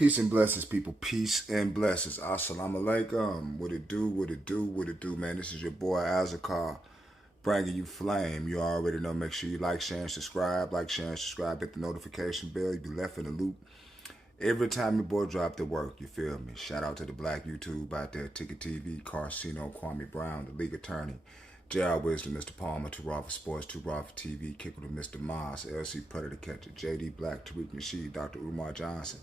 Peace and blessings, people. Peace and blessings. Assalamu alaikum. What it do, what it do, what it do, man. This is your boy, Azakar, bringing you flame. You already know. Make sure you like, share, and subscribe. Like, share, and subscribe. Hit the notification bell. You be left in the loop every time your boy drop the work. You feel me? Shout out to the black YouTube out there. Ticket TV, Carcino, Kwame Brown, the league attorney. J.R. Wisdom, Mr. Palmer, Too Raw for Sports, Too Raw for TV, Kicker to Mr. Moss, LC Predator Catcher, J.D. Black, Tariq Nasheed, Dr. Umar Johnson,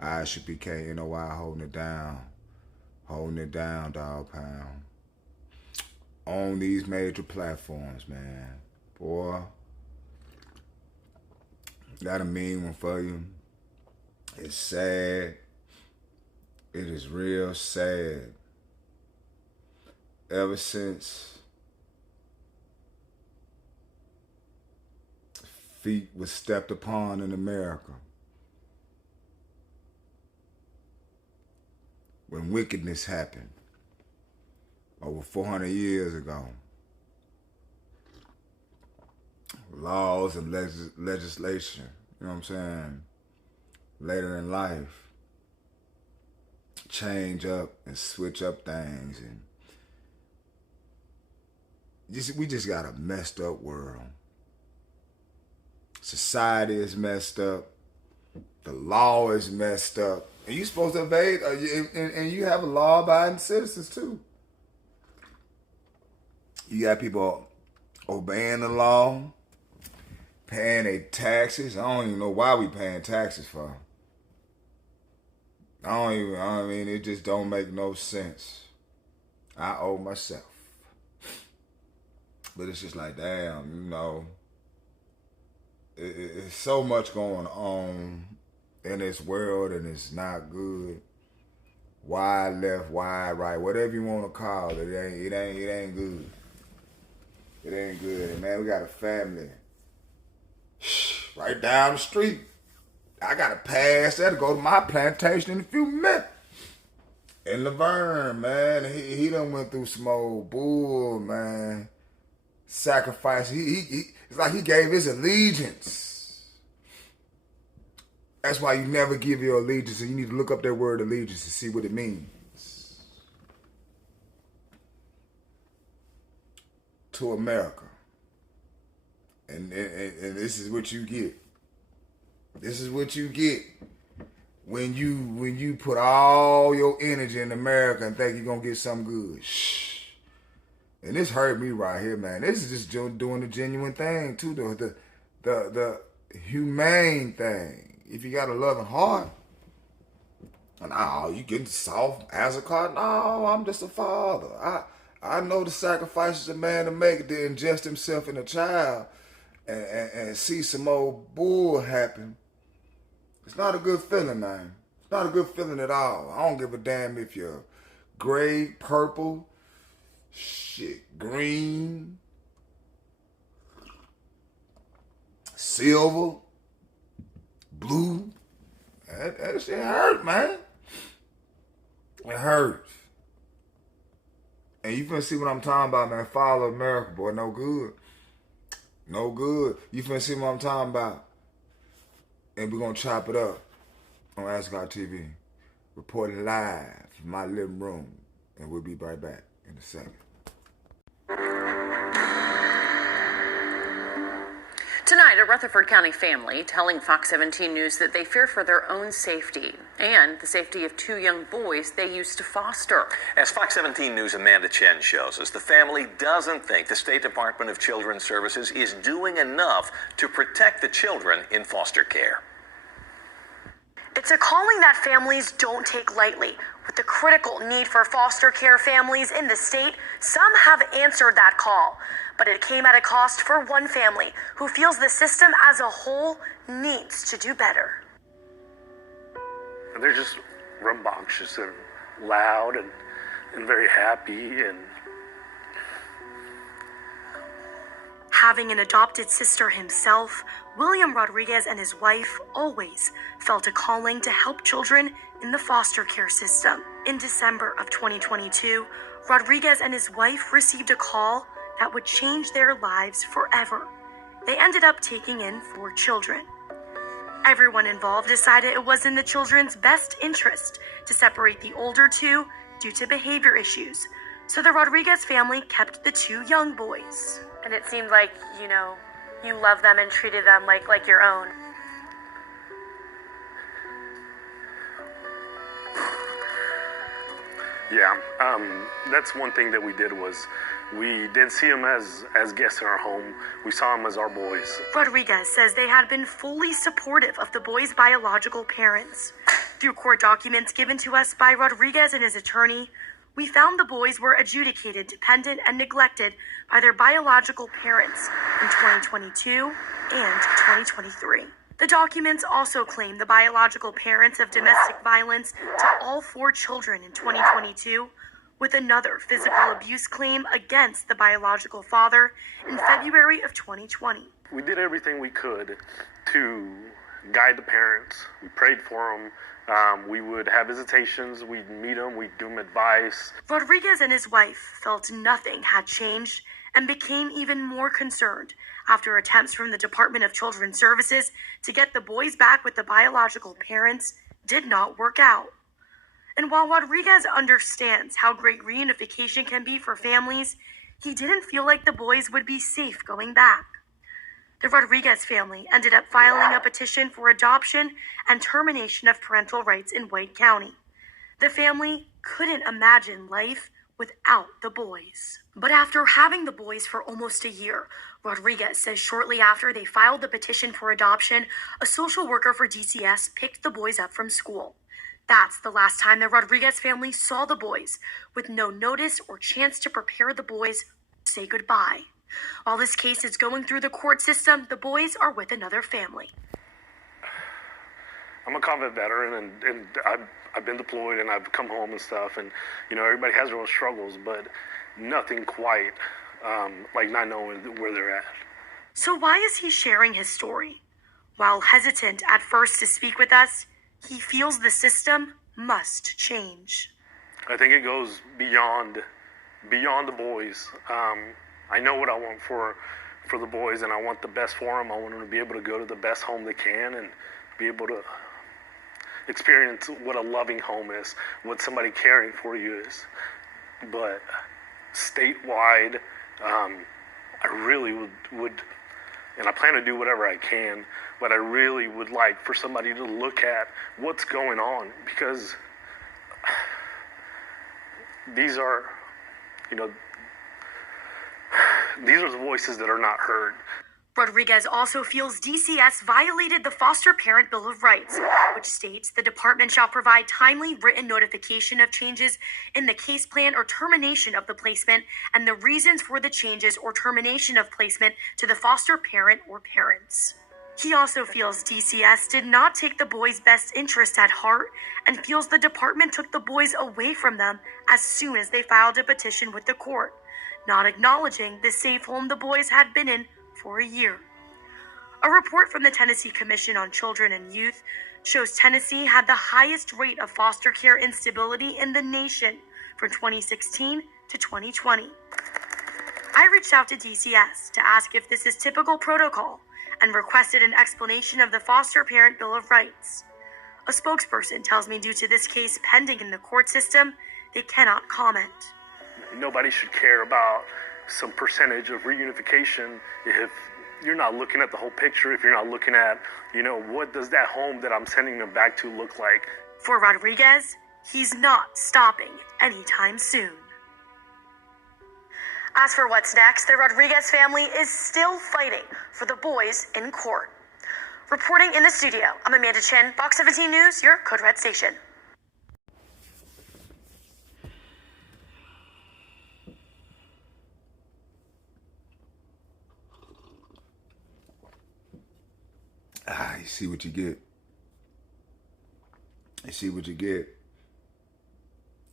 Aisha PK, NOI holding it down, dog pound. On these major platforms, man. Boy, got a mean one for you. It's sad. It is real sad. Ever since feet was stepped upon in America, when wickedness happened over 400 years ago, laws and legislation, you know what I'm saying, later in life, change up and switch up things, and we just got a messed up world. Society is messed up. The law is messed up. And you're supposed to evade, and you have a law-abiding citizens too. You got people obeying the law, paying their taxes. I don't even know why we paying taxes for. I mean, it just don't make no sense. I owe myself. But it's just like, damn, you know, it's so much going on in this world, and it's not good. Wide left, wide right, whatever you want to call it, it ain't good. It ain't good. And man, we got a family right down the street. I gotta pass there to go to my plantation in a few minutes. In Laverne, man, he done went through some old bull, man. Sacrifice. It's like he gave his allegiance. That's why you never give your allegiance, and you need to look up that word allegiance to see what it means. To America. And this is what you get. This is what you get when you put all your energy in America and think you're gonna get something good. Shh. And this hurt me right here, man. This is just doing the genuine thing too, the humane thing. If you got a loving heart, you getting soft as a card. No, I'm just a father. I know the sacrifices a man to make to ingest himself in a child and see some old bull happen. It's not a good feeling, man. It's not a good feeling at all. I don't give a damn if you're gray, purple, green, silver, blue. That shit hurt, man. It hurts. And you finna see what I'm talking about, man. Follow America, boy. No good. No good. You finna see what I'm talking about. And we're gonna chop it up on Asgard TV. Reporting live from my living room. And we'll be right back in a second. Tonight, a Rutherford County family telling Fox 17 News that they fear for their own safety and the safety of two young boys they used to foster. As Fox 17 News' Amanda Chen shows us, the family doesn't think the State Department of Children's Services is doing enough to protect the children in foster care. It's a calling that families don't take lightly. With the critical need for foster care families in the state, some have answered that call. But it came at a cost for one family who feels the system as a whole needs to do better. They're just rambunctious and loud and very happy. And having an adopted sister himself, William Rodriguez and his wife always felt a calling to help children in the foster care system. In December of 2022, Rodriguez and his wife received a call that would change their lives forever. They ended up taking in 4 children. Everyone involved decided it was in the children's best interest to separate the older two due to behavior issues, so the Rodriguez family kept the two young boys. And it seemed like, you loved them and treated them like your own. Yeah, that's one thing that we did was we didn't see them as guests in our home. We saw them as our boys. Rodriguez says they had been fully supportive of the boys' biological parents. Through court documents given to us by Rodriguez and his attorney, we found the boys were adjudicated dependent and neglected by their biological parents in 2022 and 2023. The documents also claim the biological parents of domestic violence to all 4 children in 2022, with another physical abuse claim against the biological father in February of 2020. We did everything we could to guide the parents. We prayed for them. We would have visitations. We'd meet them. We'd give them advice. Rodriguez and his wife felt nothing had changed and became even more concerned after attempts from the Department of Children's Services to get the boys back with the biological parents did not work out. And while Rodriguez understands how great reunification can be for families, he didn't feel like the boys would be safe going back. The Rodriguez family ended up filing a petition for adoption and termination of parental rights in White County. The family couldn't imagine life without the boys. But after having the boys for almost a year, Rodriguez says shortly after they filed the petition for adoption, a social worker for DCS picked the boys up from school. That's the last time the Rodriguez family saw the boys, with no notice or chance to prepare the boys to say goodbye. While this case is going through the court system, the boys are with another family. I'm a combat veteran, and I've been deployed, and I've come home and stuff, and everybody has their own struggles, but nothing quite like not knowing where they're at. So why is he sharing his story? While hesitant at first to speak with us, he feels the system must change. I think it goes beyond the boys. I know what I want for the boys, and I want the best for them. I want them to be able to go to the best home they can and be able to experience what a loving home is, what somebody caring for you is. But statewide, I really would, and I plan to do whatever I can, but I really would like for somebody to look at what's going on, because these are the voices that are not heard. Rodriguez also feels DCS violated the Foster Parent Bill of Rights, which states the department shall provide timely written notification of changes in the case plan or termination of the placement and the reasons for the changes or termination of placement to the foster parent or parents. He also feels DCS did not take the boys' best interest at heart and feels the department took the boys away from them as soon as they filed a petition with the court, not acknowledging the safe home the boys had been in for a year. A report from the Tennessee Commission on Children and Youth shows Tennessee had the highest rate of foster care instability in the nation from 2016 to 2020. I reached out to DCS to ask if this is typical protocol and requested an explanation of the Foster Parent Bill of Rights. A spokesperson tells me due to this case pending in the court system, they cannot comment. Nobody should care about some percentage of reunification if you're not looking at the whole picture, if you're not looking at, what does that home that I'm sending them back to look like? For Rodriguez, he's not stopping anytime soon. As for what's next, the Rodriguez family is still fighting for the boys in court. Reporting in the studio, I'm Amanda Chin, Fox 17 News, your Code Red station. You see what you get. You see what you get.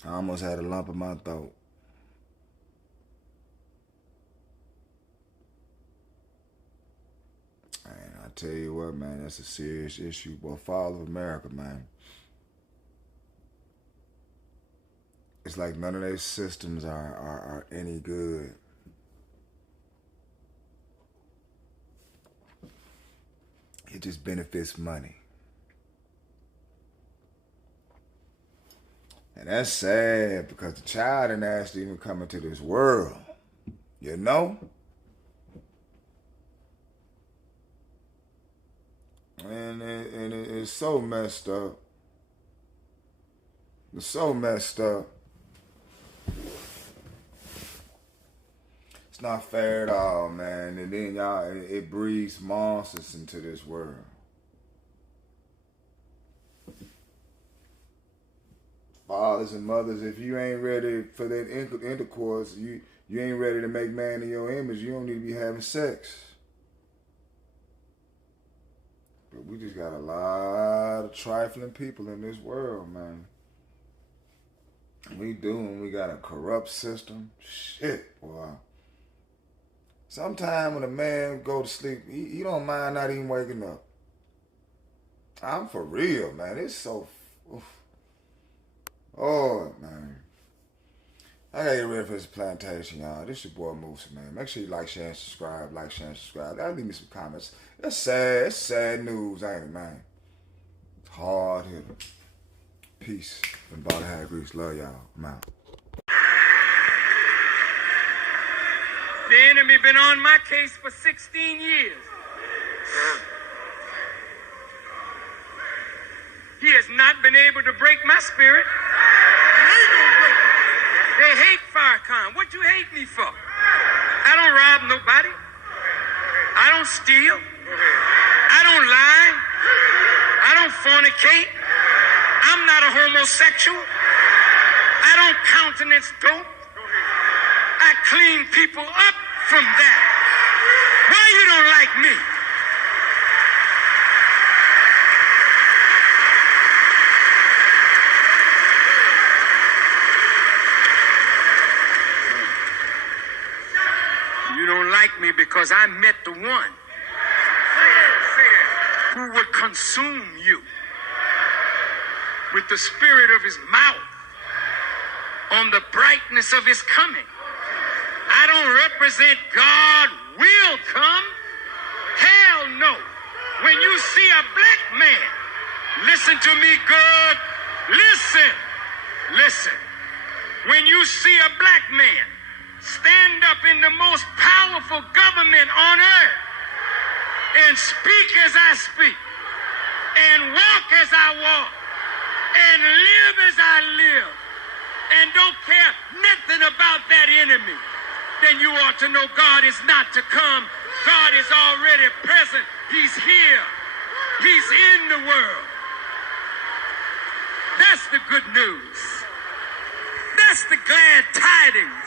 I almost had a lump in my throat. And I tell you what, man, that's a serious issue. Boy, Fall of America, man. It's like none of their systems are any good. It just benefits money. And that's sad because the child didn't ask to even come into this world. You know? And it's so messed up. It's so messed up. It's not fair at all, man. And then y'all, it breeds monsters into this world. Fathers and mothers, if you ain't ready for that intercourse, you ain't ready to make man in your image, you don't need to be having sex. But we just got a lot of trifling people in this world, man. We do, and we got a corrupt system. Shit, boy. Sometimes when a man go to sleep, he don't mind not even waking up. I'm for real, man. It's so... Oof. Oh, man. I gotta get ready for this plantation, y'all. This your boy Moose, man. Make sure you like, share, and subscribe. Like, share, and subscribe. That'll leave me some comments. It's sad. It's sad news, ain't it, man? It's hard hitting. Peace. And Ball High Grease. Love y'all. I'm out. The enemy been on my case for 16 years. He has not been able to break my spirit. They hate Farrakhan. What you hate me for? I don't rob nobody. I don't steal. I don't lie. I don't fornicate. I'm not a homosexual. I don't countenance dope. I clean people up from that. Why you don't like me? You don't like me because I met the one who would consume you with the spirit of his mouth on the brightness of his coming. I don't represent God will come. Hell no. When you see a black man, listen to me good. Listen. When you see a black man stand up in the most powerful government on earth and speak as I speak and walk as I walk and live as I live and don't care nothing about that enemy, then you ought to know God is not to come. God is already present. He's here. He's in the world. That's the good news. That's the glad tidings.